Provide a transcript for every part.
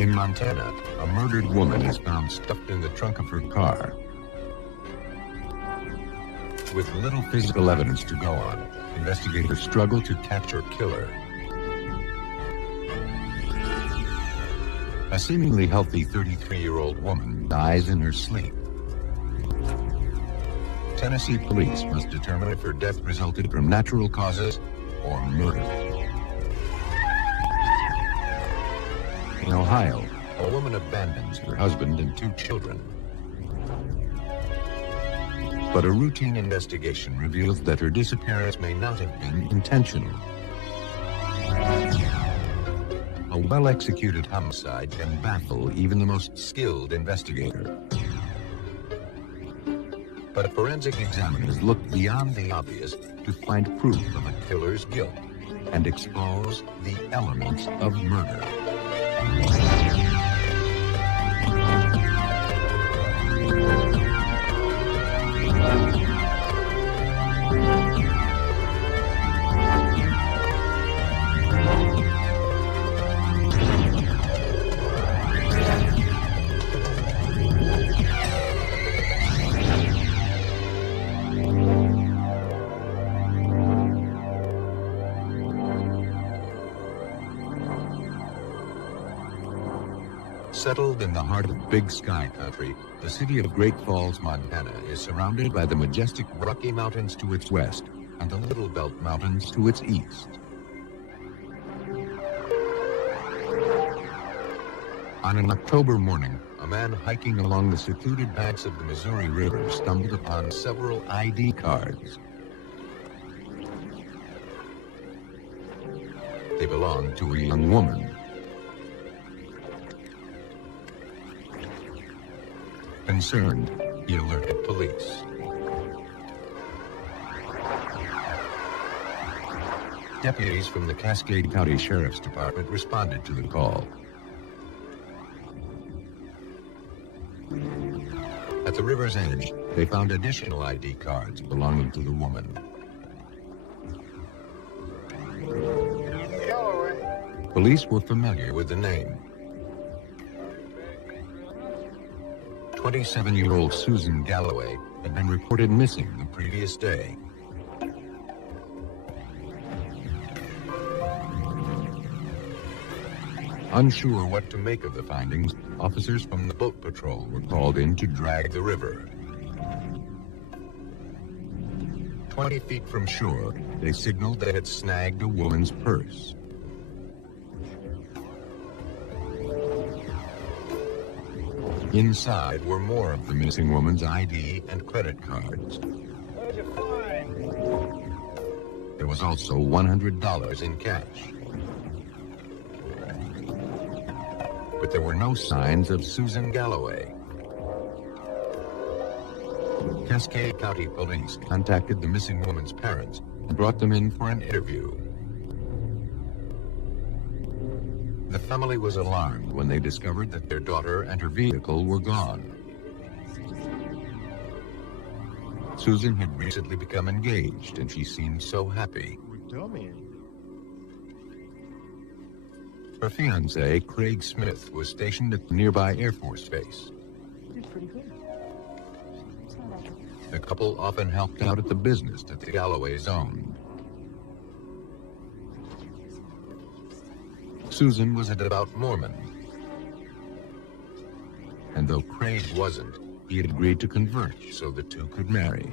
In Montana, a murdered woman is found stuffed in the trunk of her car. With little physical evidence to go on, investigators struggle to catch her killer. A seemingly healthy 33-year-old woman dies in her sleep. Tennessee police must determine if her death resulted from natural causes or murder. In Ohio, a woman abandons her husband and 2 children. But a routine investigation reveals that her disappearance may not have been intentional. A well-executed homicide can baffle even the most skilled investigator. But forensic examiners look beyond the obvious to find proof of a killer's guilt and expose the elements of murder. Settled in the heart of Big Sky Country, the city of Great Falls, Montana is surrounded by the majestic Rocky Mountains to its west and the Little Belt Mountains to its east. On an October morning, a man hiking along the secluded banks of the Missouri River stumbled upon several ID cards. They belonged to a young woman. Concerned, he alerted police. Deputies from the Cascade County Sheriff's Department responded to the call. At the river's edge, they found additional ID cards belonging to the woman. Police were familiar with the name. 27-year-old Susan Galloway had been reported missing the previous day. Unsure what to make of the findings, officers from the boat patrol were called in to drag the river. 20 feet from shore, they signaled they had snagged a woman's purse. Inside were more of the missing woman's ID and credit cards. What'd you find? There was also $100 in cash. But there were no signs of Susan Galloway. Cascade County Police contacted the missing woman's parents and brought them in for an interview. The family was alarmed when they discovered that their daughter and her vehicle were gone. Susan had recently become engaged, and she seemed so happy. Her fiancé, Craig Smith, was stationed at the nearby Air Force Base. The couple often helped out at the business that the Galloways owned. Susan was a devout Mormon. And though Craig wasn't, he had agreed to convert so the two could marry.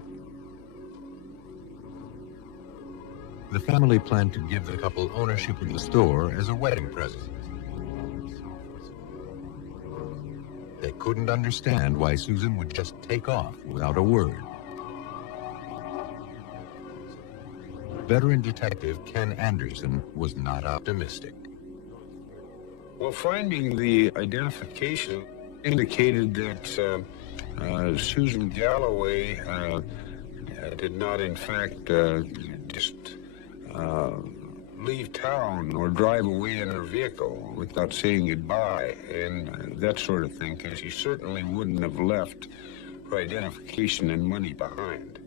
The family planned to give the couple ownership of the store as a wedding present. They couldn't understand why Susan would just take off without a word. Veteran detective Ken Anderson was not optimistic. Well, finding the identification indicated that Susan Galloway did not, in fact, just leave town or drive away in her vehicle without saying goodbye and that sort of thing, because she certainly wouldn't have left her identification and money behind.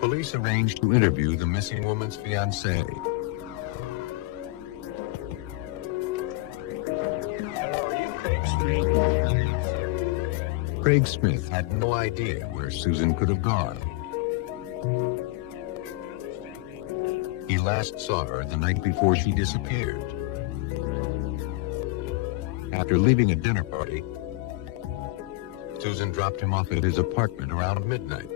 Police arranged to interview the missing woman's fiancé. Craig Smith had no idea where Susan could have gone. He last saw her the night before she disappeared. After leaving a dinner party, Susan dropped him off at his apartment around midnight.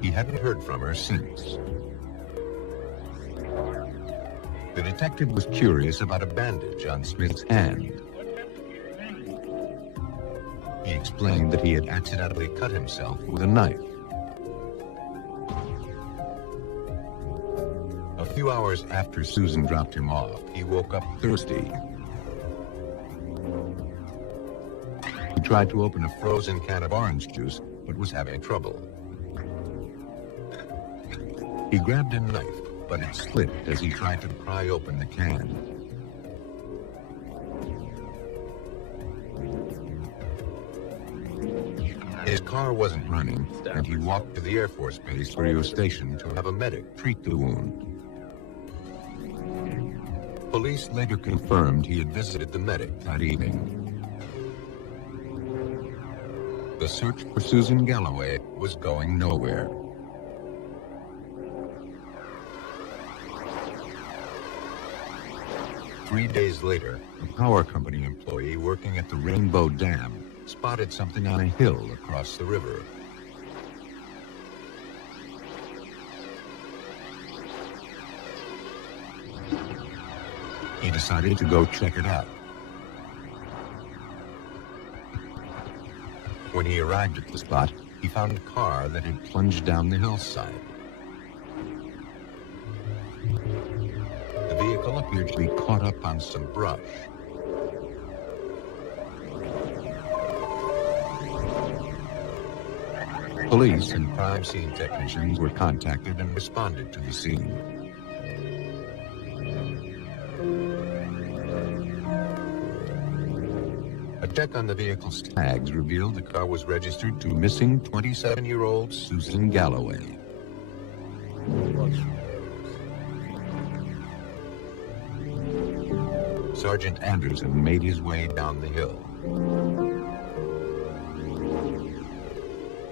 He hadn't heard from her since. The detective was curious about a bandage on Smith's hand. He explained that he had accidentally cut himself with a knife. A few hours after Susan dropped him off, he woke up thirsty. He tried to open a frozen can of orange juice, but was having trouble. He grabbed a knife, but it slipped as he tried to pry open the can. His car wasn't running, and he walked to the Air Force Base where he was stationed to have a medic treat the wound. Police later confirmed he had visited the medic that evening. The search for Susan Galloway was going nowhere. Three days later, a power company employee working at the Rainbow Dam spotted something on a hill across the river. He decided to go check it out. When he arrived at the spot, he found a car that had plunged down the hillside. The vehicle appeared to be caught up on some brush. Police and crime scene technicians were contacted and responded to the scene. A check on the vehicle's tags revealed the car was registered to missing 27-year-old Susan Galloway. Sergeant Anderson made his way down the hill.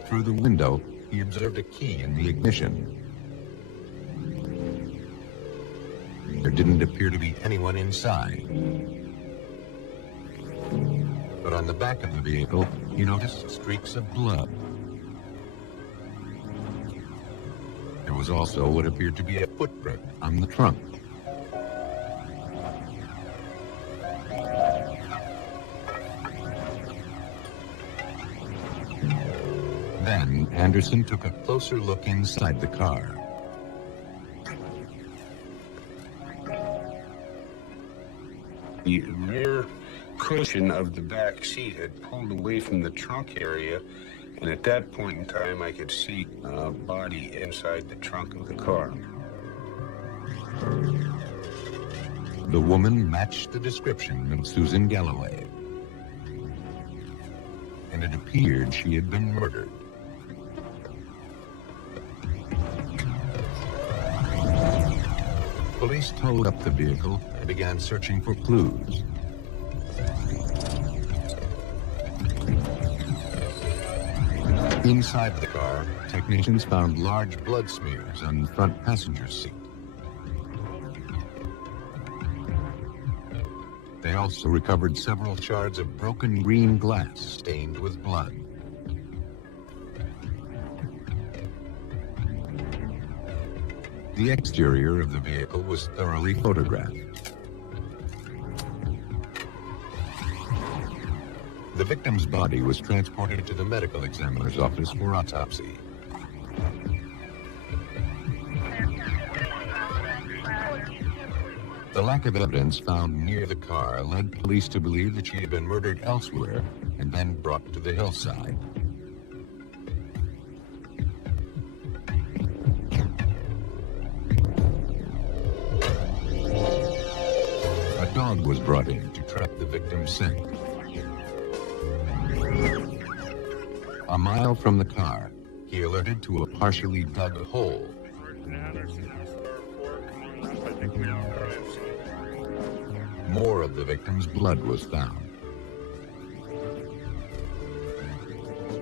Through the window, he observed a key in the ignition. There didn't appear to be anyone inside. But on the back of the vehicle, he noticed streaks of blood. There was also what appeared to be a footprint on the trunk. Then, Anderson took a closer look inside the car. The rear cushion of the back seat had pulled away from the trunk area, and at that point in time I could see a body inside the trunk of the car. The woman matched the description of Susan Galloway, and it appeared she had been murdered. Police towed up the vehicle and began searching for clues. Inside the car, technicians found large blood smears on the front passenger seat. They also recovered several shards of broken green glass stained with blood. The exterior of the vehicle was thoroughly photographed. The victim's body was transported to the medical examiner's office for autopsy. The lack of evidence found near the car led police to believe that she had been murdered elsewhere and then brought to the hillside. A dog was brought in to track the victim's scent. A mile from the car, he alerted to a partially dug hole. More of the victim's blood was found.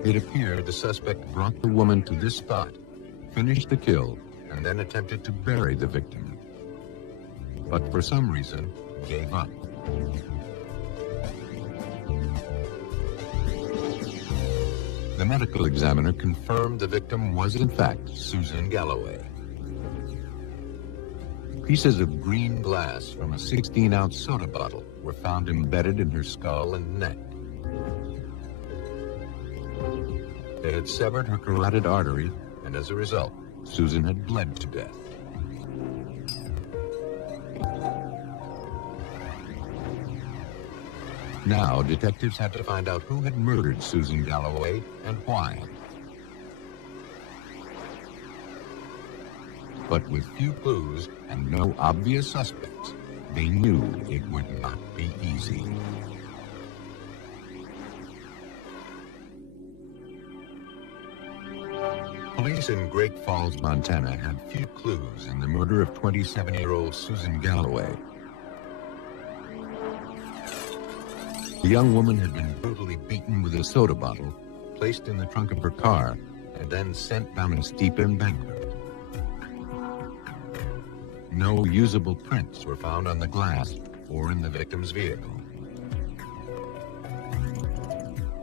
It appeared the suspect brought the woman to this spot, finished the kill, and then attempted to bury the victim. But for some reason, gave up. The medical examiner confirmed the victim was in fact Susan Galloway. Pieces of green glass from a 16-ounce soda bottle were found embedded in her skull and neck. They had severed her carotid artery, and as a result, Susan had bled to death. Now, detectives had to find out who had murdered Susan Galloway and why. But with few clues and no obvious suspects, they knew it would not be easy. Police in Great Falls, Montana had few clues in the murder of 27-year-old Susan Galloway. The young woman had been brutally beaten with a soda bottle, placed in the trunk of her car, and then sent down a steep embankment. No usable prints were found on the glass or in the victim's vehicle.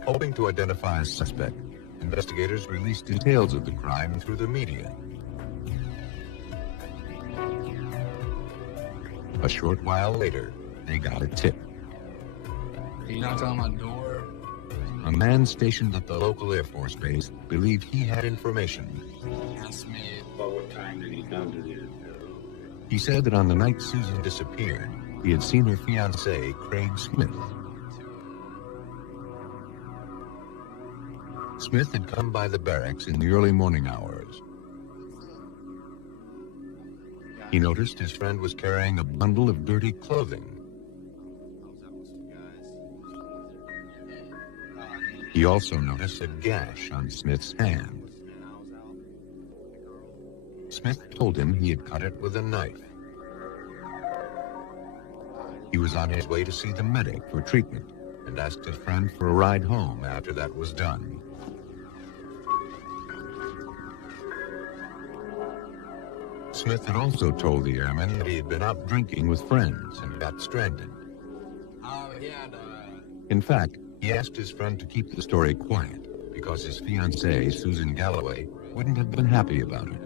Hoping to identify a suspect, investigators released details of the crime through the media. A short while later, they got a tip. He knocked on my door. A man stationed at the local Air Force base believed he had information. Asked me About what time did he come to the... He said that on the night Susan disappeared, he had seen her fiancé, Craig Smith. Smith had come by the barracks in the early morning hours. He noticed his friend was carrying a bundle of dirty clothing. He also noticed a gash on Smith's hand. Smith told him he had cut it with a knife. He was on his way to see the medic for treatment and asked his friend for a ride home after that was done. Smith had also told the airman that he had been out drinking with friends and got stranded. In fact, he asked his friend to keep the story quiet because his fiancée, Susan Galloway, wouldn't have been happy about it.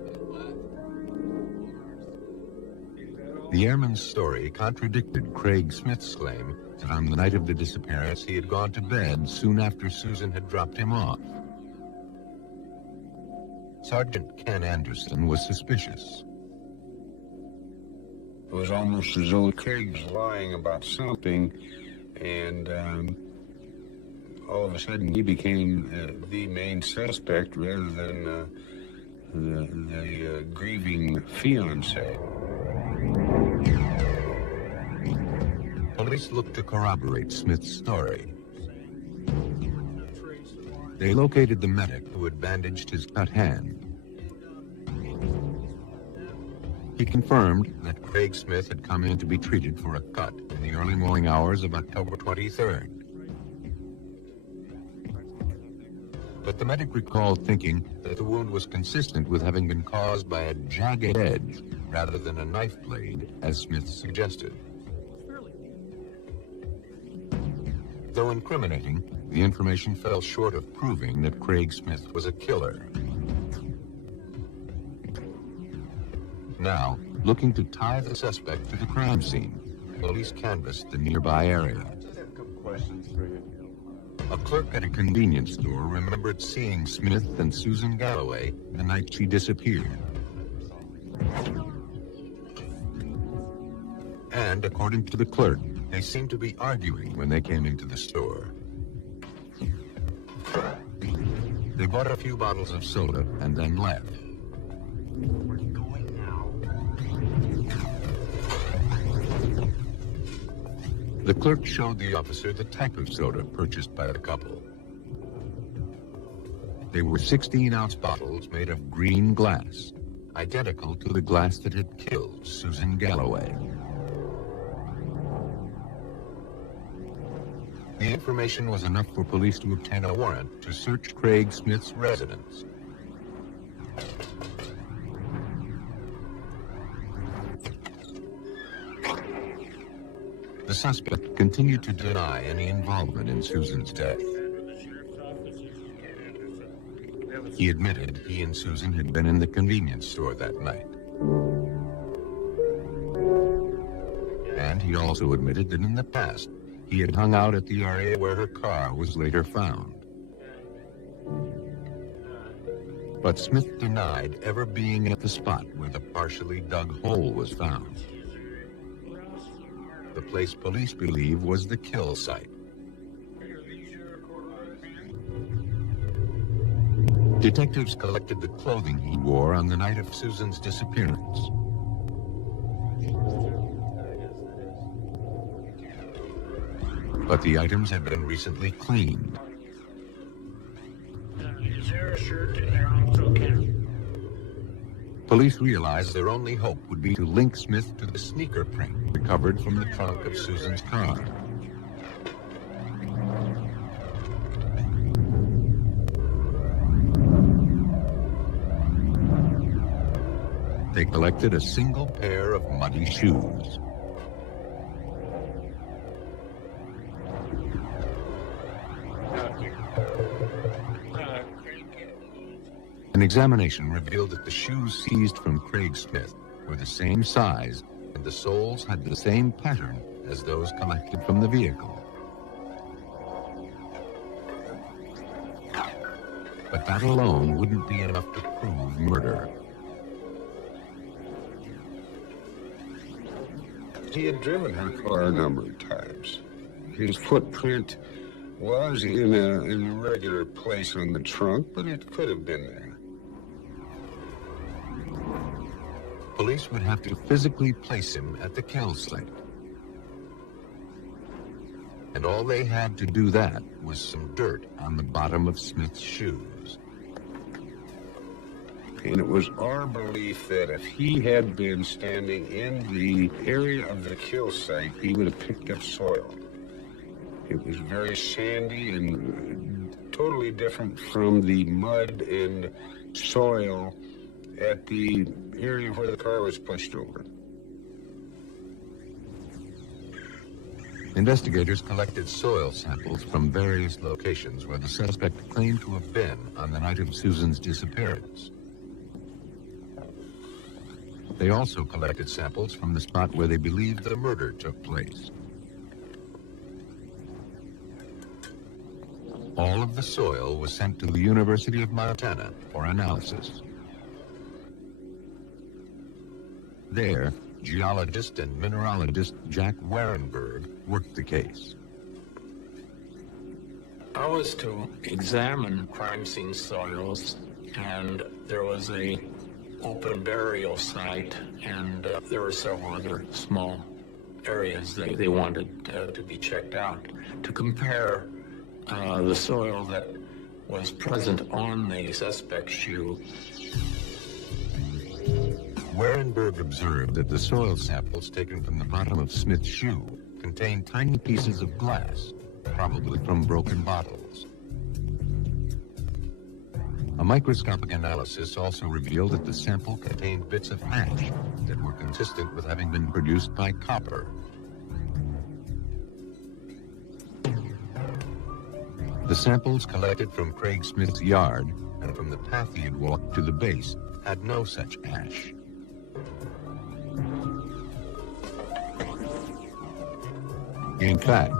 The airman's story contradicted Craig Smith's claim that on the night of the disappearance he had gone to bed soon after Susan had dropped him off. Sergeant Ken Anderson was suspicious. It was almost as though Craig was lying about something, and all of a sudden he became the main suspect rather than the grieving fiancé. Police looked to corroborate Smith's story. They located the medic who had bandaged his cut hand. He confirmed that Craig Smith had come in to be treated for a cut in the early morning hours of October 23rd. But the medic recalled thinking that the wound was consistent with having been caused by a jagged edge rather than a knife blade, as Smith suggested. Though incriminating, the information fell short of proving that Craig Smith was a killer. Now, looking to tie the suspect to the crime scene, police canvassed the nearby area. Just have a couple questions for you. A clerk at a convenience store remembered seeing Smith and Susan Galloway the night she disappeared. And according to the clerk, they seemed to be arguing when they came into the store. They bought a few bottles of soda and then left. Where are you going now? The clerk showed the officer the type of soda purchased by the couple. They were 16-ounce bottles made of green glass, identical to the glass that had killed Susan Galloway. The information was enough for police to obtain a warrant to search Craig Smith's residence. The suspect continued to deny any involvement in Susan's death. He admitted he and Susan had been in the convenience store that night. And he also admitted that in the past, he had hung out at the area where her car was later found. But Smith denied ever being at the spot where the partially dug hole was found. The place police believe was the kill site. Detectives collected the clothing he wore on the night of Susan's disappearance. But the items had been recently cleaned. Is there a shirt in there also, Ken? Police realized their only hope would be to link Smith to the sneaker print recovered from the trunk of Susan's car. They collected a single pair of muddy shoes. An examination revealed that the shoes seized from Craig Smith were the same size, and the soles had the same pattern as those collected from the vehicle. But that alone wouldn't be enough to prove murder. He had driven her car a number of times. His footprint was in a regular place on the trunk, but it could have been there. Police would have to physically place him at the kill site. And all they had to do that was some dirt on the bottom of Smith's shoes. And it was our belief that if he had been standing in the area of the kill site, he would have picked up soil. It was very sandy and totally different from the mud and soil at the area where the car was pushed over. Investigators collected soil samples from various locations where the suspect claimed to have been on the night of Susan's disappearance. They also collected samples from the spot where they believed the murder took place. All of the soil was sent to the University of Montana for analysis. There, geologist and mineralogist Jack Warenberg worked the case. I was to examine crime scene soils, and there was a open burial site, and there were several other small areas that they wanted to be checked out to compare the soil that was present on the suspect's shoe. Warenberg observed that the soil samples taken from the bottom of Smith's shoe contained tiny pieces of glass, probably from broken bottles. A microscopic analysis also revealed that the sample contained bits of ash that were consistent with having been produced by copper. The samples collected from Craig Smith's yard and from the path he had walked to the base had no such ash. In fact,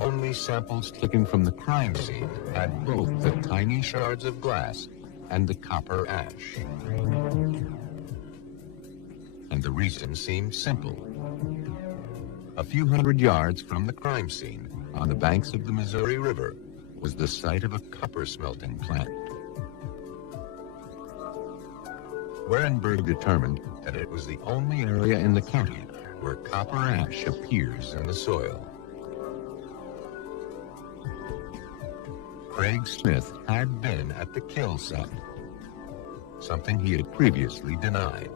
only samples taken from the crime scene had both the tiny shards of glass and the copper ash. And the reason seemed simple. A few hundred yards from the crime scene, on the banks of the Missouri River, was the site of a copper smelting plant. Warenberg determined that it was the only area in the county where copper ash appears in the soil. Craig Smith had been at the kill site, something he had previously denied.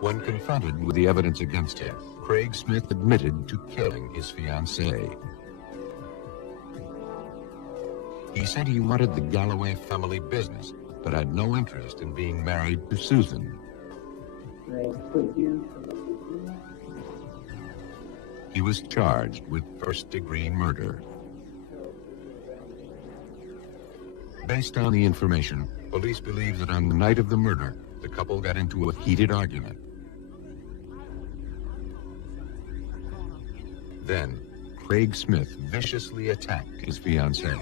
When confronted with the evidence against him, Craig Smith admitted to killing his fiancée. He said he wanted the Galloway family business, but had no interest in being married to Susan. He was charged with first-degree murder. Based on the information, police believe that on the night of the murder, the couple got into a heated argument. Then, Craig Smith viciously attacked his fiancée.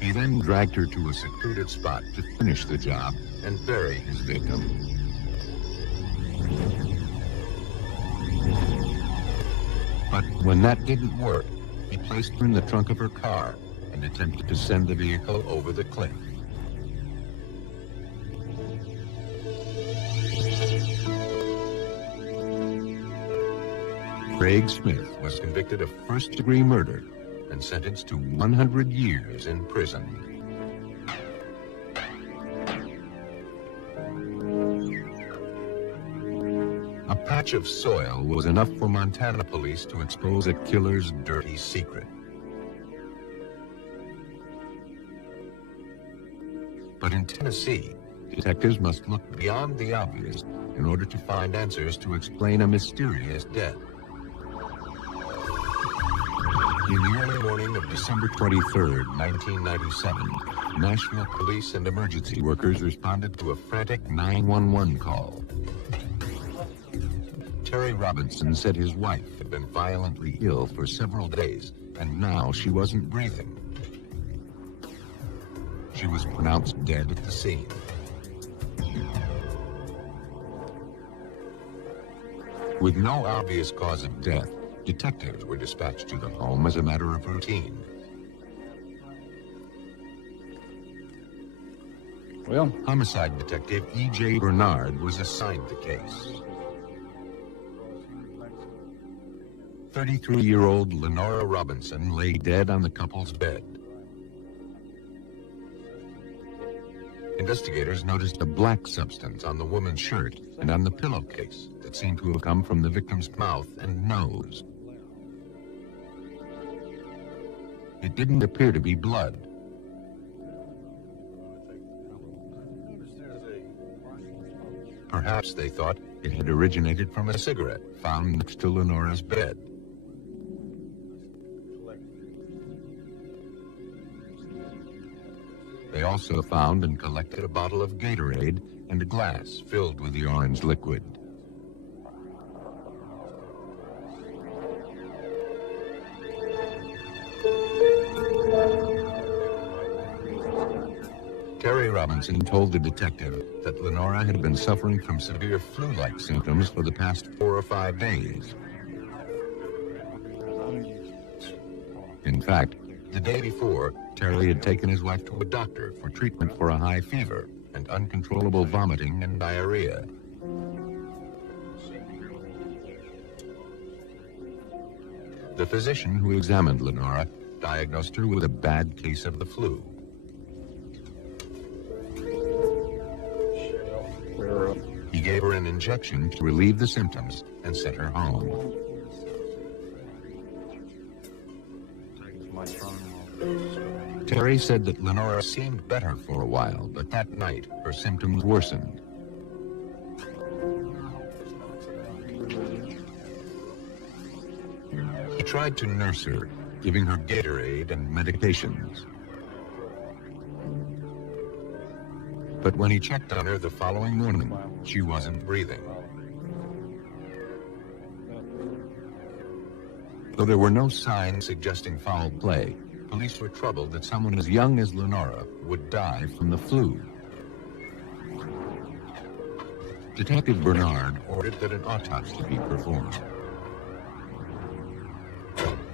He then dragged her to a secluded spot to finish the job and bury his victim. But when that didn't work, he placed her in the trunk of her car and attempted to send the vehicle over the cliff. Craig Smith was convicted of first-degree murder and sentenced to 100 years in prison. A patch of soil was enough for Montana police to expose a killer's dirty secret. But in Tennessee, detectives must look beyond the obvious in order to find answers to explain a mysterious death. In the early morning of December 23, 1997, National Police and emergency workers responded to a frantic 911 call. Terry Robinson said his wife had been violently ill for several days, and now she wasn't breathing. She was pronounced dead at the scene. With no obvious cause of death, detectives were dispatched to the home as a matter of routine. Well, Homicide detective E.J. Bernard was assigned the case. 33-year-old Lenora Robinson lay dead on the couple's bed. Investigators noticed a black substance on the woman's shirt and on the pillowcase that seemed to have come from the victim's mouth and nose. It didn't appear to be blood. Perhaps, they thought, it had originated from a cigarette found next to Lenora's bed. They also found and collected a bottle of Gatorade and a glass filled with the orange liquid. Terry Robinson told the detective that Lenora had been suffering from severe flu-like symptoms for the past 4 or 5 days. In fact, the day before, Terry had taken his wife to a doctor for treatment for a high fever and uncontrollable vomiting and diarrhea. The physician who examined Lenora diagnosed her with a bad case of the flu. He gave her an injection to relieve the symptoms and sent her home. Terry said that Lenora seemed better for a while, but that night her symptoms worsened. He tried to nurse her, giving her Gatorade and medications. But when he checked on her the following morning, she wasn't breathing. Though there were no signs suggesting foul play, police were troubled that someone as young as Lenora would die from the flu. Detective Bernard ordered that an autopsy be performed.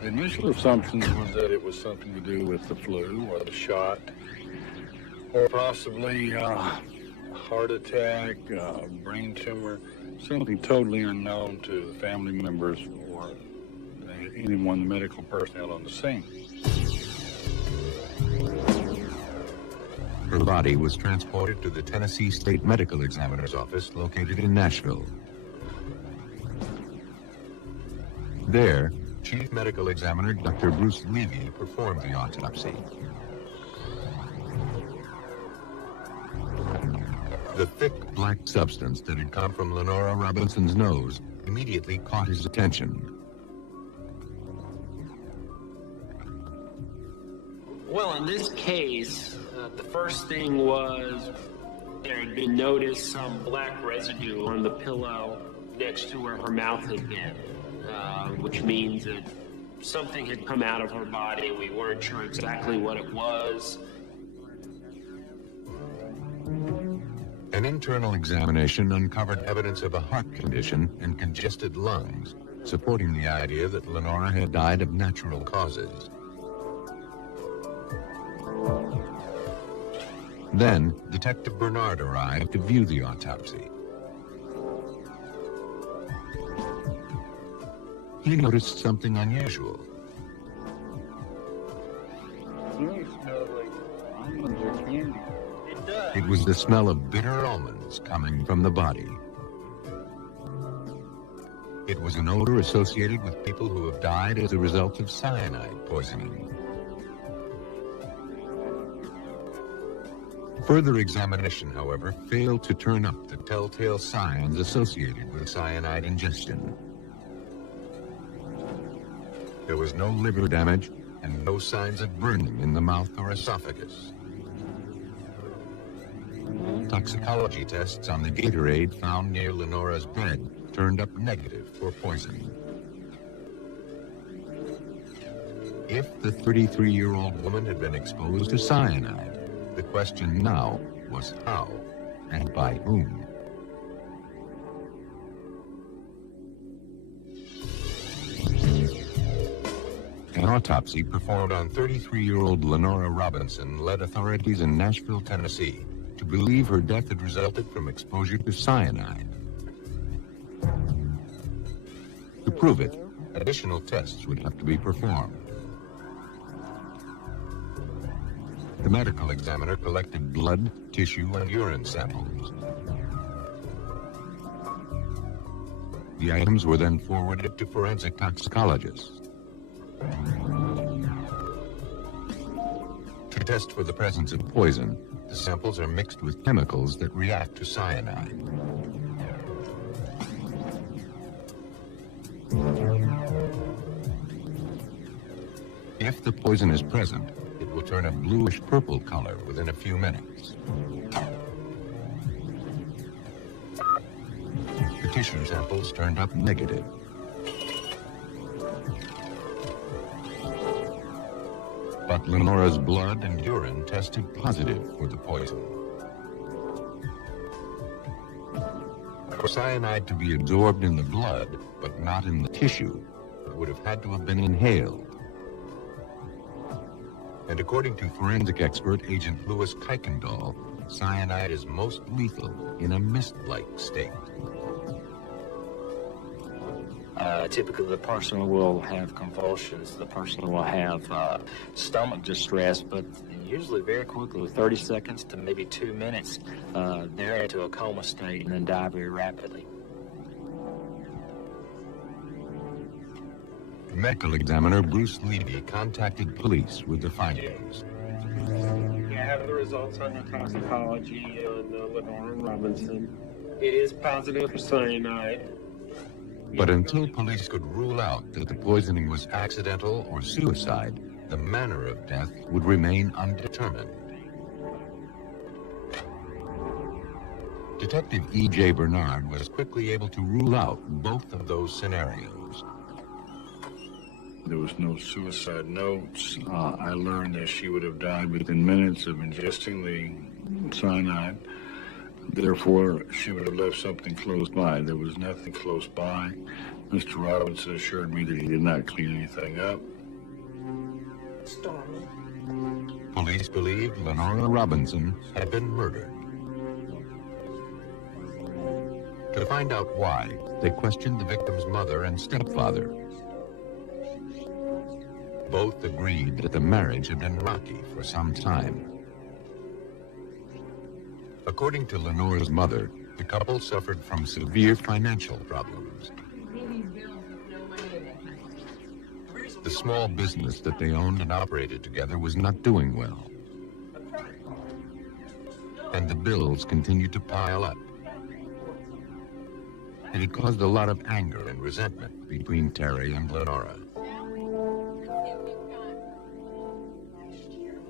the initial assumption was that it was something to do with the flu or the shot, or possibly heart attack, brain tumor, something totally unknown to the family members or anyone, the medical personnel on the scene. Her body was transported to the Tennessee State Medical Examiner's office located in Nashville. There, Chief Medical Examiner Dr. Bruce Levy performed the autopsy. The thick black substance that had come from Lenora Robinson's nose immediately caught his attention. Well, in this case, the first thing was there had been noticed some black residue on the pillow next to where her mouth had been, which means that something had come out of her body. We weren't sure exactly what it was. An internal examination uncovered evidence of a heart condition and congested lungs, supporting the idea that Lenora had died of natural causes. Then, Detective Bernard arrived to view the autopsy. He noticed something unusual. It smells like almonds or candy. It does. It was the smell of bitter almonds coming from the body. It was an odor associated with people who have died as a result of cyanide poisoning. Further examination, however, failed to turn up the telltale signs associated with cyanide ingestion. There was no liver damage and no signs of burning in the mouth or esophagus. Toxicology tests on the Gatorade found near Lenora's bed turned up negative for poison. If the 33-year-old woman had been exposed to cyanide, the question now was how and by whom. An autopsy performed on 33-year-old Lenora Robinson led authorities in Nashville, Tennessee, to believe her death had resulted from exposure to cyanide. To prove it, additional tests would have to be performed. The medical examiner collected blood, tissue, and urine samples. The items were then forwarded to forensic toxicologists to test for the presence of poison. The samples are mixed with chemicals that react to cyanide. If the poison is present, it will turn a bluish-purple color within a few minutes. The tissue samples turned up negative. But Lenora's blood and urine tested positive for the poison. For cyanide to be absorbed in the blood, but not in the tissue, it would have had to have been inhaled. And according to forensic expert Agent Louis Kuykendall, cyanide is most lethal in a mist-like state. Typically, the person will have convulsions. The person will have stomach distress, but usually very quickly, 30 seconds to maybe 2 minutes, they're into a coma state and then die very rapidly. Medical examiner Bruce Levy contacted police with the findings. I have the results on the toxicology on Lenora Robinson. It is positive for cyanide. But until police could rule out that the poisoning was accidental or suicide, the manner of death would remain undetermined. Detective E.J. Bernard was quickly able to rule out both of those scenarios. There was no suicide notes. I learned that she would have died within minutes of ingesting the cyanide. Therefore, she would have left something close by. There was nothing close by. Mr. Robinson assured me that he did not clean anything up. Police believed Lenora Robinson had been murdered. To find out why, they questioned the victim's mother and stepfather. Both agreed that the marriage had been rocky for some time. According to Lenora's mother, the couple suffered from severe financial problems. The small business that they owned and operated together was not doing well. And the bills continued to pile up. It had caused a lot of anger and resentment between Terry and Lenora.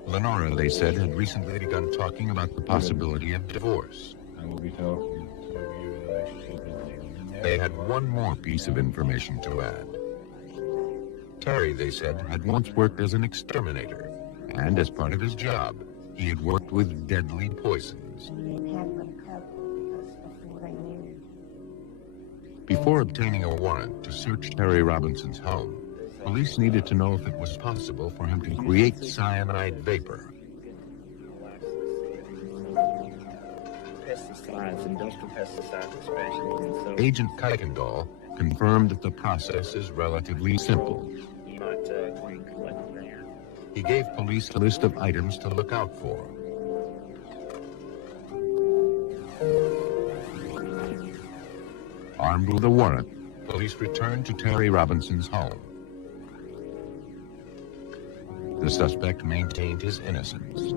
Lenora, they said, had recently begun talking about the possibility of divorce. I will be talking to you in relationship. They had one more piece of information to add. Terry, they said, had once worked as an exterminator, and as part of his job, he had worked with deadly poisons. Before obtaining a warrant to search Terry Robinson's home, police needed to know if it was possible for him to create cyanide vapor. Pesticides, industrial pesticides especially. And so Agent Kuykendall confirmed that the process is relatively simple. you might go and collect that. He gave police a list of items to look out for. Armed with a warrant, police returned to Terry Robinson's home. The suspect maintained his innocence.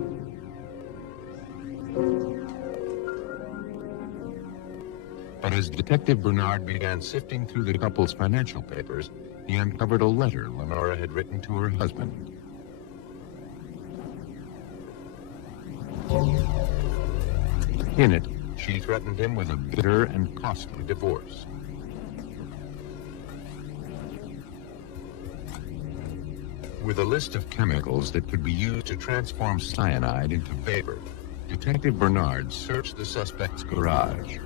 But as Detective Bernard began sifting through the couple's financial papers, he uncovered a letter Lenora had written to her husband. In it, she threatened him with a bitter and costly divorce. With a list of chemicals that could be used to transform cyanide into vapor, Detective Bernard searched the suspect's garage.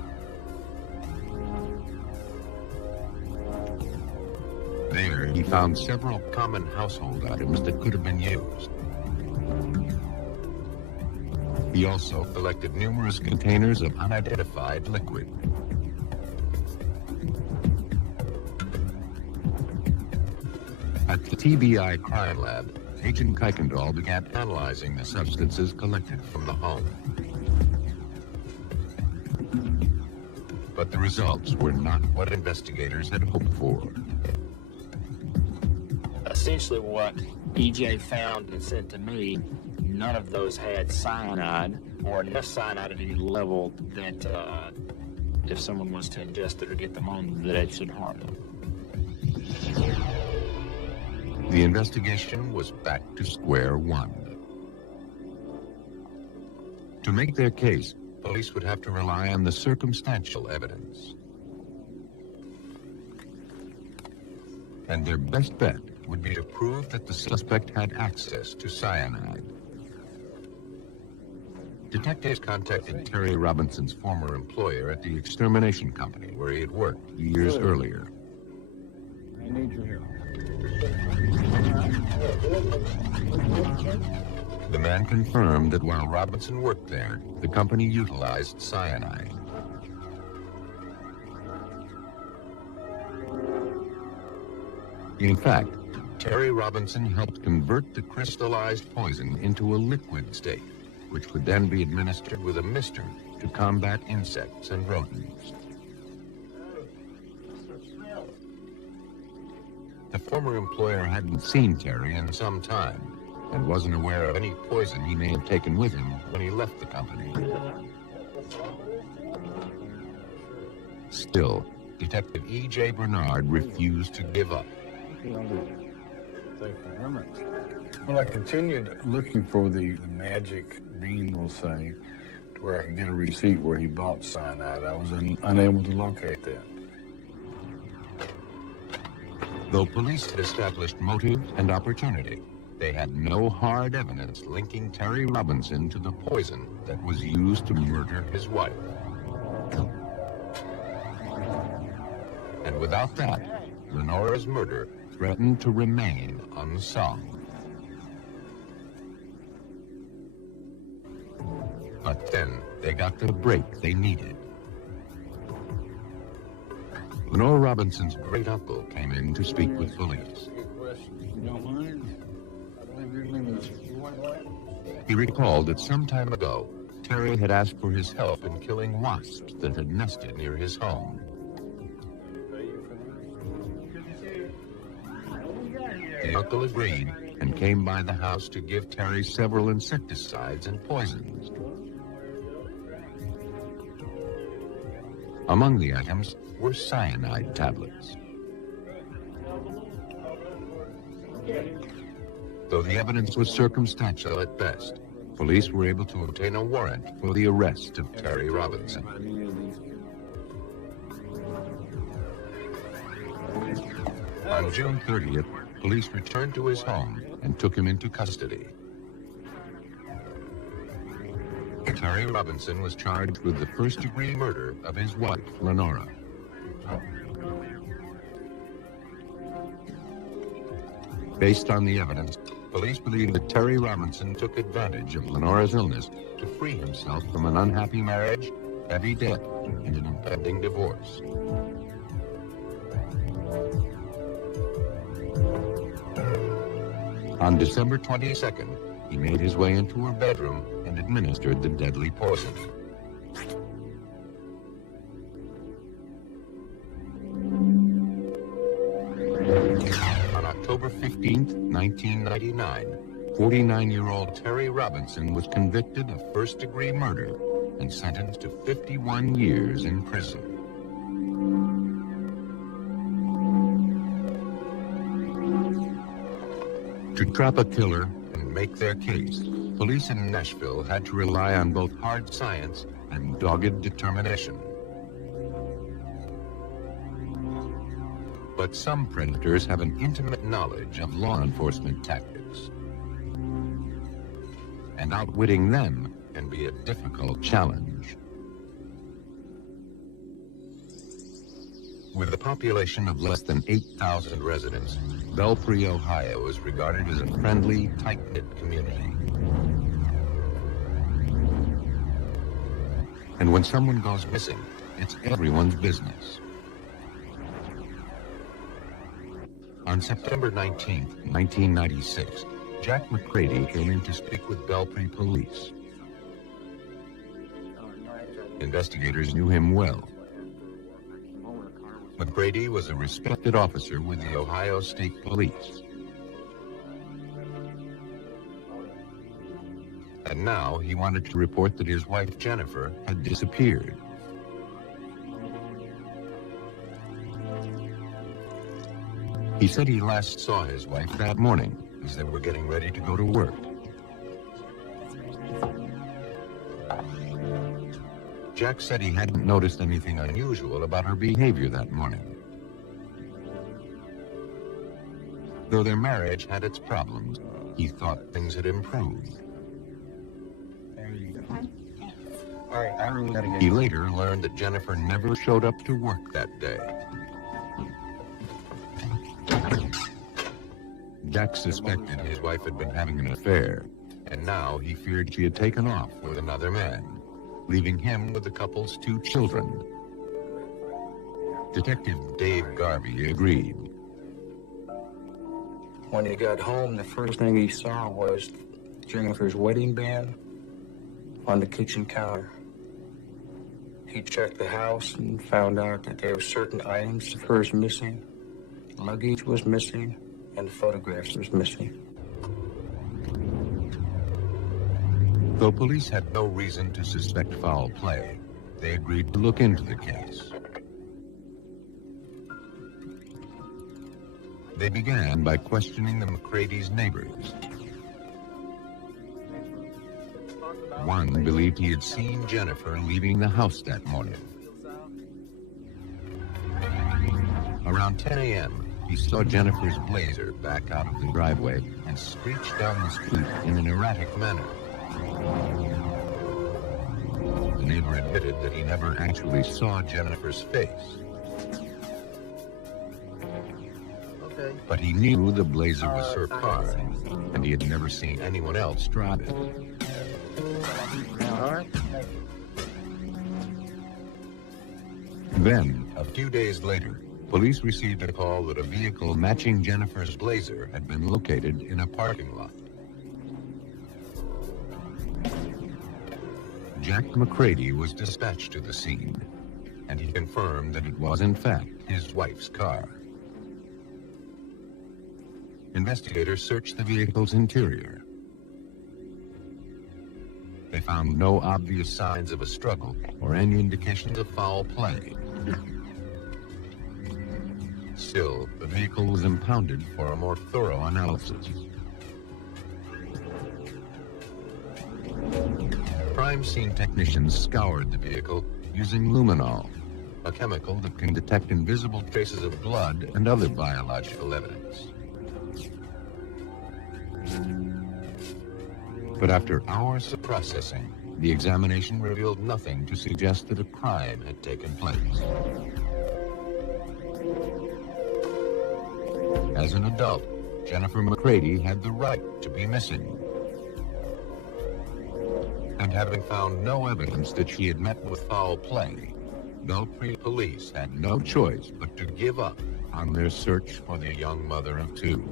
There, he found several common household items that could have been used. He also collected numerous containers of unidentified liquid. At the TBI crime lab, Agent Kuykendall began analyzing the substances collected from the home. But the results were not what investigators had hoped for. Essentially what EJ found and sent to me, none of those had cyanide or enough cyanide at any level that if someone was to ingest it or get them on, that it should harm them. The investigation was back to square one. To make their case, police would have to rely on the circumstantial evidence. And their best bet would be to prove that the suspect had access to cyanide. Detectives contacted Terry Robinson's former employer at the extermination company where he had worked years earlier. I need your help. The man confirmed that while Robinson worked there, the company utilized cyanide. In fact, Terry Robinson helped convert the crystallized poison into a liquid state, which would then be administered with a mister to combat insects and rodents. The former employer hadn't seen Terry in some time and wasn't aware of any poison he may have taken with him when he left the company. Still, Detective E.J. Bernard refused to give up. Thank you very much. Well, I continued looking for the magic bean, we'll say, to where I could get a receipt where he bought cyanide. I was unable to locate that. Though police had established motive and opportunity, they had no hard evidence linking Terry Robinson to the poison that was used to murder his wife. And without that, Lenora's murder threatened to remain unsolved. But then they got the break they needed. Lenora Robinson's great uncle came in to speak with police. He recalled that some time ago, Terry had asked for his help in killing wasps that had nested near his home. The uncle agreed and came by the house to give Terry several insecticides and poisons. Among the items were cyanide tablets. Though the evidence was circumstantial at best, police were able to obtain a warrant for the arrest of Terry Robinson. On June 30th, police returned to his home and took him into custody. Terry Robinson was charged with the first-degree murder of his wife, Lenora. Based on the evidence, police believe that Terry Robinson took advantage of Lenora's illness to free himself from an unhappy marriage, heavy debt, and an impending divorce. On December 22nd, he made his way into her bedroom and administered the deadly poison. On October 15th, 1999, 49-year-old Terry Robinson was convicted of first-degree murder and sentenced to 51 years in prison. To trap a killer and make their case, police in Nashville had to rely on both hard science and dogged determination. But some predators have an intimate knowledge of law enforcement tactics, and outwitting them can be a difficult challenge. With a population of less than 8,000 residents, Belpre, Ohio is regarded as a friendly, tight-knit community. And when someone goes missing, it's everyone's business. On September 19th, 1996, Jack McCready came in to speak with Belpre police. Investigators knew him well. McCready was a respected officer with the Ohio State Police. And now he wanted to report that his wife Jennifer had disappeared. He said he last saw his wife that morning as they were getting ready to go to work. Jack said he hadn't noticed anything unusual about her behavior that morning. Though their marriage had its problems, he thought things had improved. There you go. All right, I really gotta get. He later learned that Jennifer never showed up to work that day. Jack suspected his wife had been having an affair, and now he feared she had taken off with another man, leaving him with the couple's 2 children. Detective Dave Garvey agreed. When he got home, the first thing he saw was Jennifer's wedding band on the kitchen counter. He checked the house and found out that there were certain items of hers missing. Luggage was missing, and photographs was missing. Though police had no reason to suspect foul play, they agreed to look into the case. They began by questioning the McCready's neighbors. One believed he had seen Jennifer leaving the house that morning. Around 10 a.m., he saw Jennifer's Blazer back out of the driveway and screech down the street in an erratic manner. The neighbor admitted that he never actually saw Jennifer's face. But he knew the Blazer was her car, and he had never seen anyone else drive it. Then, a few days later, police received a call that a vehicle matching Jennifer's Blazer had been located in a parking lot. Jack McCready was dispatched to the scene, and he confirmed that it was in fact his wife's car. investigators searched the vehicle's interior. They found no obvious signs of a struggle or any indications of foul play. Still, the vehicle was impounded for a more thorough analysis. Crime scene technicians scoured the vehicle using luminol, a chemical that can detect invisible traces of blood and other biological evidence. But after hours of processing, the examination revealed nothing to suggest that a crime had taken place. As an adult, Jennifer McCready had the right to be missing. And having found no evidence that she had met with foul play, Belpre police had no choice but to give up on their search for the young mother of two.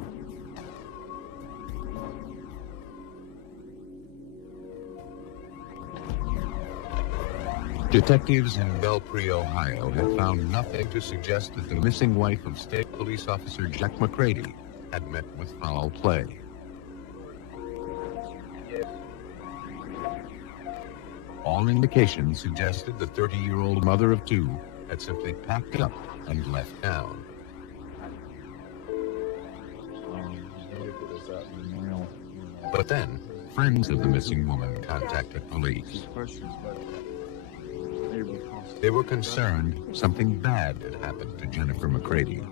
Detectives in Belpre, Ohio had found nothing to suggest that the missing wife of State Police Officer Jack McCready had met with foul play. All indications suggested the 30-year-old mother of two had simply packed up and left town. But then, friends of the missing woman contacted police. They were concerned something bad had happened to Jennifer McCready.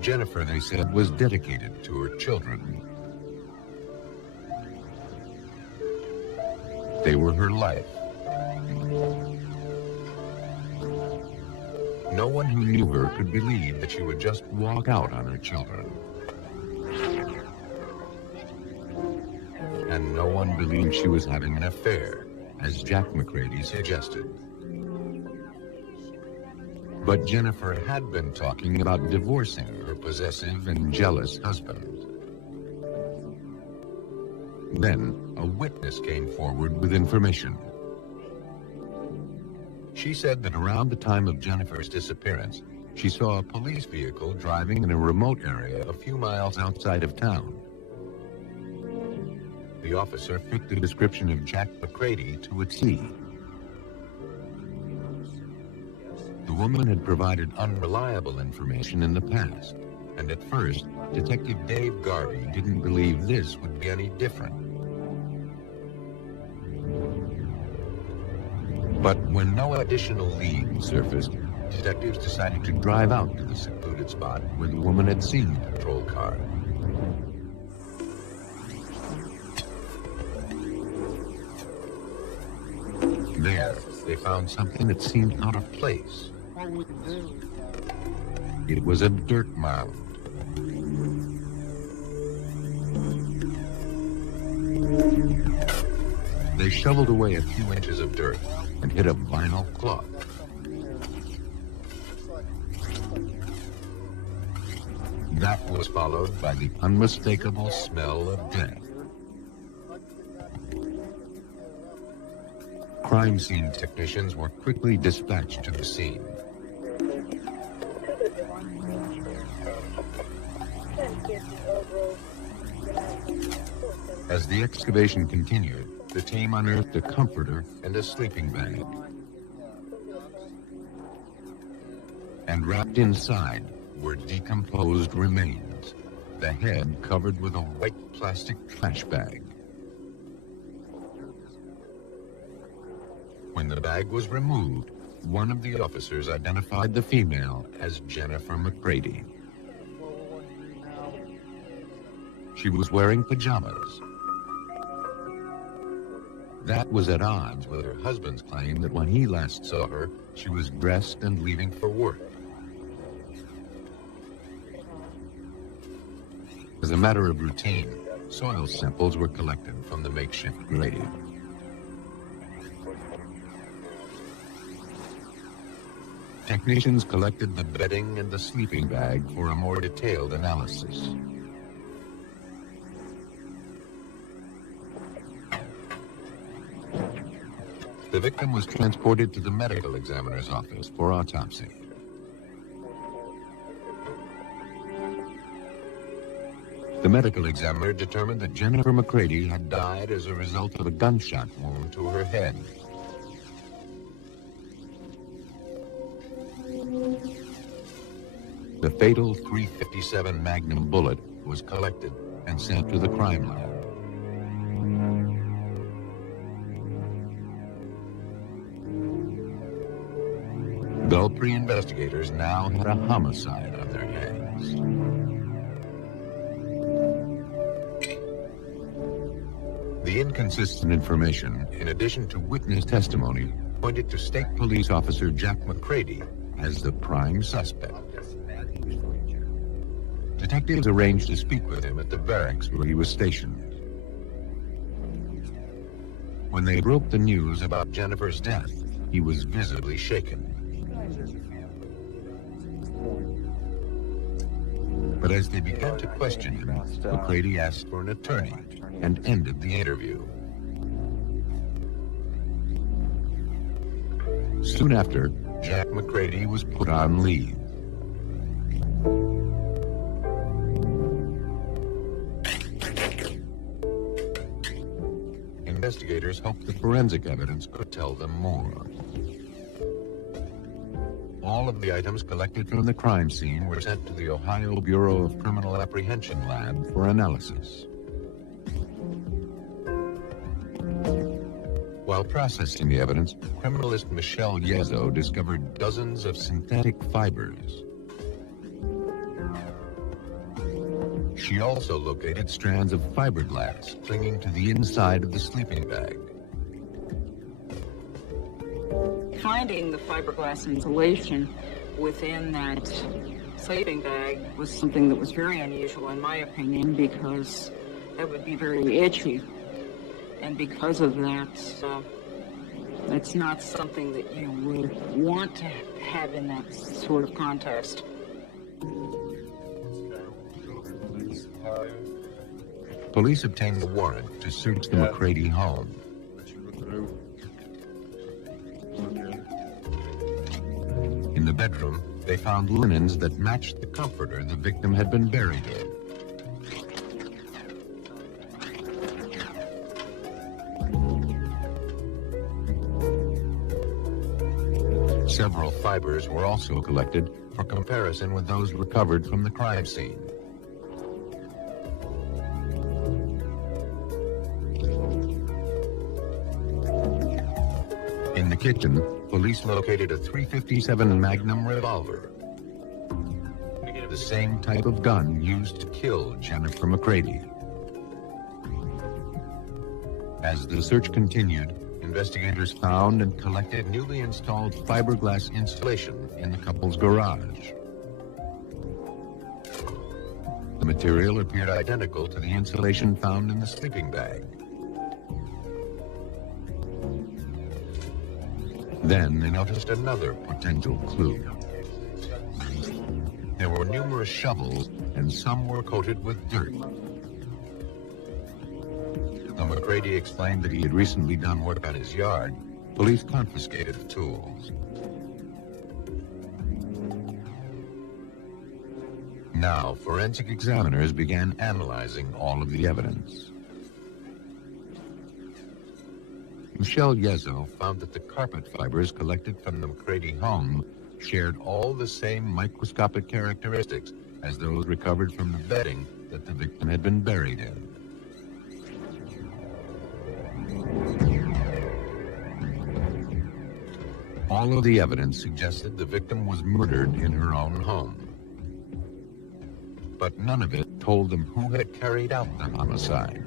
Jennifer, they said, was dedicated to her children. They were her life. No one who knew her could believe that she would just walk out on her children. And no one believed she was having an affair, as Jack McCready suggested. But Jennifer had been talking about divorcing her possessive and jealous husband. Then, a witness came forward with information. She said that around the time of Jennifer's disappearance, she saw a police vehicle driving in a remote area a few miles outside of town. The officer fit the description of Jack McCready to a T. The woman had provided unreliable information in the past, and at first, Detective Dave Garvey didn't believe this would be any different. But when no additional leads surfaced, detectives decided to drive out to the secluded spot where the woman had seen the patrol car. There, they found something that seemed out of place. It was a dirt mound. They shoveled away a few inches of dirt and hit a vinyl cloth. That was followed by the unmistakable smell of death. Crime scene technicians were quickly dispatched to the scene. As the excavation continued, the team unearthed a comforter and a sleeping bag. And wrapped inside were decomposed remains, the head covered with a white plastic trash bag. When the bag was removed, one of the officers identified the female as Jennifer McCready. She was wearing pajamas. That was at odds with her husband's claim that when he last saw her, she was dressed and leaving for work. As a matter of routine, soil samples were collected from the makeshift grave. Technicians collected the bedding and the sleeping bag for a more detailed analysis. The victim was transported to the medical examiner's office for autopsy. medical examiner determined that Jennifer McCready had died as a result of a gunshot wound to her head. The fatal .357 Magnum bullet was collected and sent to the crime lab. Belpre investigators now had a homicide on their hands. The inconsistent information, in addition to witness testimony, pointed to State Police Officer Jack McCready as the prime suspect. Detectives arranged to speak with him at the barracks where he was stationed. When they broke the news about Jennifer's death, he was visibly shaken. But as they began to question him, McCready asked for an attorney and ended the interview. Soon after, Jack McCready was put on leave. Investigators hoped the forensic evidence could tell them more. All of the items collected from the crime scene were sent to the Ohio Bureau of Criminal Apprehension Lab for analysis. While processing the evidence, criminalist Michelle Yezo discovered dozens of synthetic fibers. She also located strands of fiberglass clinging to the inside of the sleeping bag. Finding the fiberglass insulation within that sleeping bag was something that was very unusual in my opinion, because that would be very itchy. And because of that, it's not something that you would want to have in that sort of context. Police obtained the warrant to search the McCready home. In the bedroom, they found linens that matched the comforter the victim had been buried in. Several fibers were also collected for comparison with those recovered from the crime scene. In the kitchen, police located a .357 Magnum revolver, the same type of gun used to kill Jennifer McCready. As the search continued, investigators found and collected newly installed fiberglass insulation in the couple's garage. The material appeared identical to the insulation found in the sleeping bag. Then they noticed another potential clue. There were numerous shovels, and some were coated with dirt. Though McCready explained that he had recently done work on his yard, police confiscated the tools. Now, forensic examiners began analyzing all of the evidence. Michelle Yezo found that the carpet fibers collected from the McCready home shared all the same microscopic characteristics as those recovered from the bedding that the victim had been buried in. All of the evidence suggested the victim was murdered in her own home. But none of it told them who had carried out the homicide.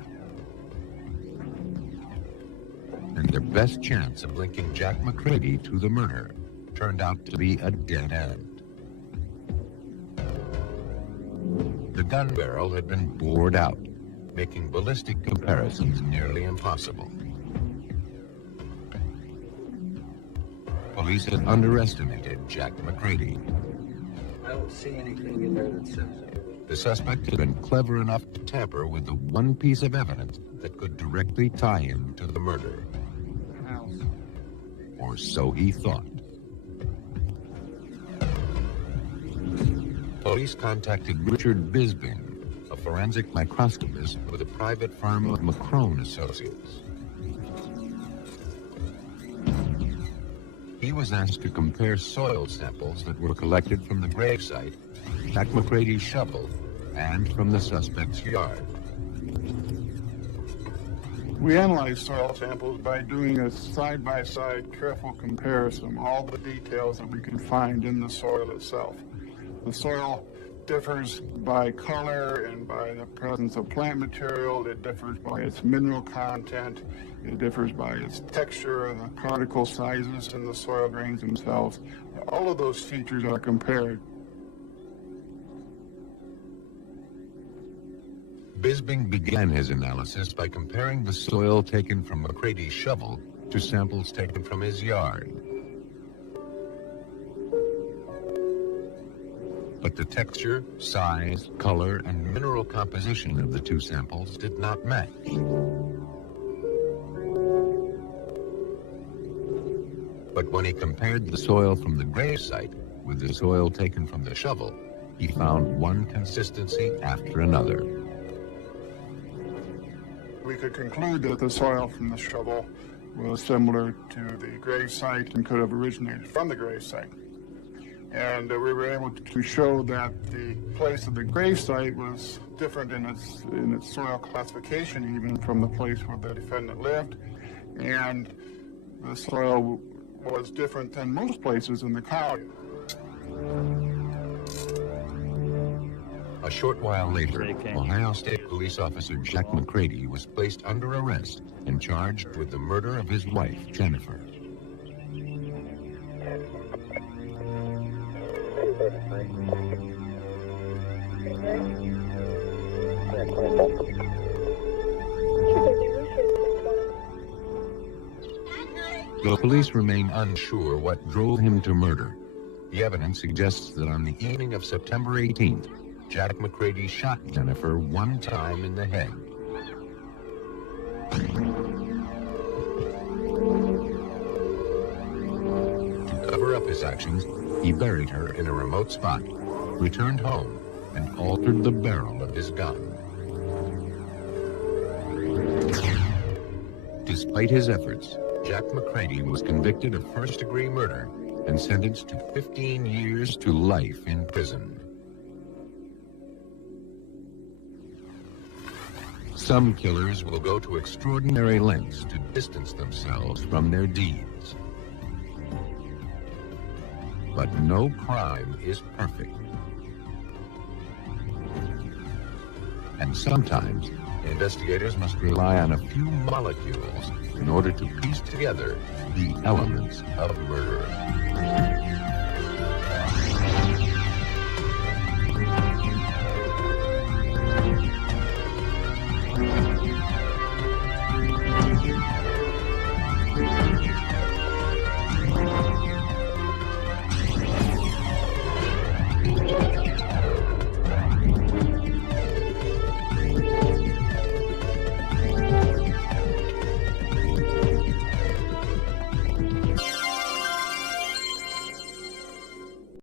And their best chance of linking Jack McCready to the murder turned out to be a dead end. The gun barrel had been bored out, making ballistic comparisons nearly impossible. Police had underestimated Jack McCready. I don't see anything in there that says that. The suspect had been clever enough to tamper with the one piece of evidence that could directly tie him to the murder. Or so he thought. Police contacted Richard Bisbing, a forensic microscopist with a private firm of Macrone Associates. He was asked to compare soil samples that were collected from the gravesite, Jack McCrady's shovel, and from the suspect's yard. We analyze soil samples by doing a side-by-side careful comparison of all the details that we can find in the soil itself. The soil differs by color and by the presence of plant material. It differs by its mineral content. It differs by its texture and the particle sizes in the soil grains themselves. All of those features are compared. Bisbing began his analysis by comparing the soil taken from McCrady's shovel to samples taken from his yard. But the texture, size, color, and mineral composition of the two samples did not match. But when he compared the soil from the gravesite with the soil taken from the shovel, he found one consistency after another. We could conclude that the soil from the shovel was similar to the gravesite and could have originated from the gravesite. And we were able to show that the place of the gravesite was different in its soil classification, even from the place where the defendant lived. And the soil was different than most places in the county. A short while later, Ohio State Police Officer Jack McCrady was placed under arrest and charged with the murder of his wife, Jennifer. The police remain unsure what drove him to murder. The evidence suggests that on the evening of September 18th, Jack McCrady shot Jennifer one time in the head. To cover up his actions, he buried her in a remote spot, returned home, and altered the barrel of his gun. Despite his efforts, Jack McCrady was convicted of first-degree murder and sentenced to 15 years to life in prison. Some killers will go to extraordinary lengths to distance themselves from their deeds. But no crime is perfect. And sometimes, investigators must rely on a few molecules in order to piece together the elements of murder.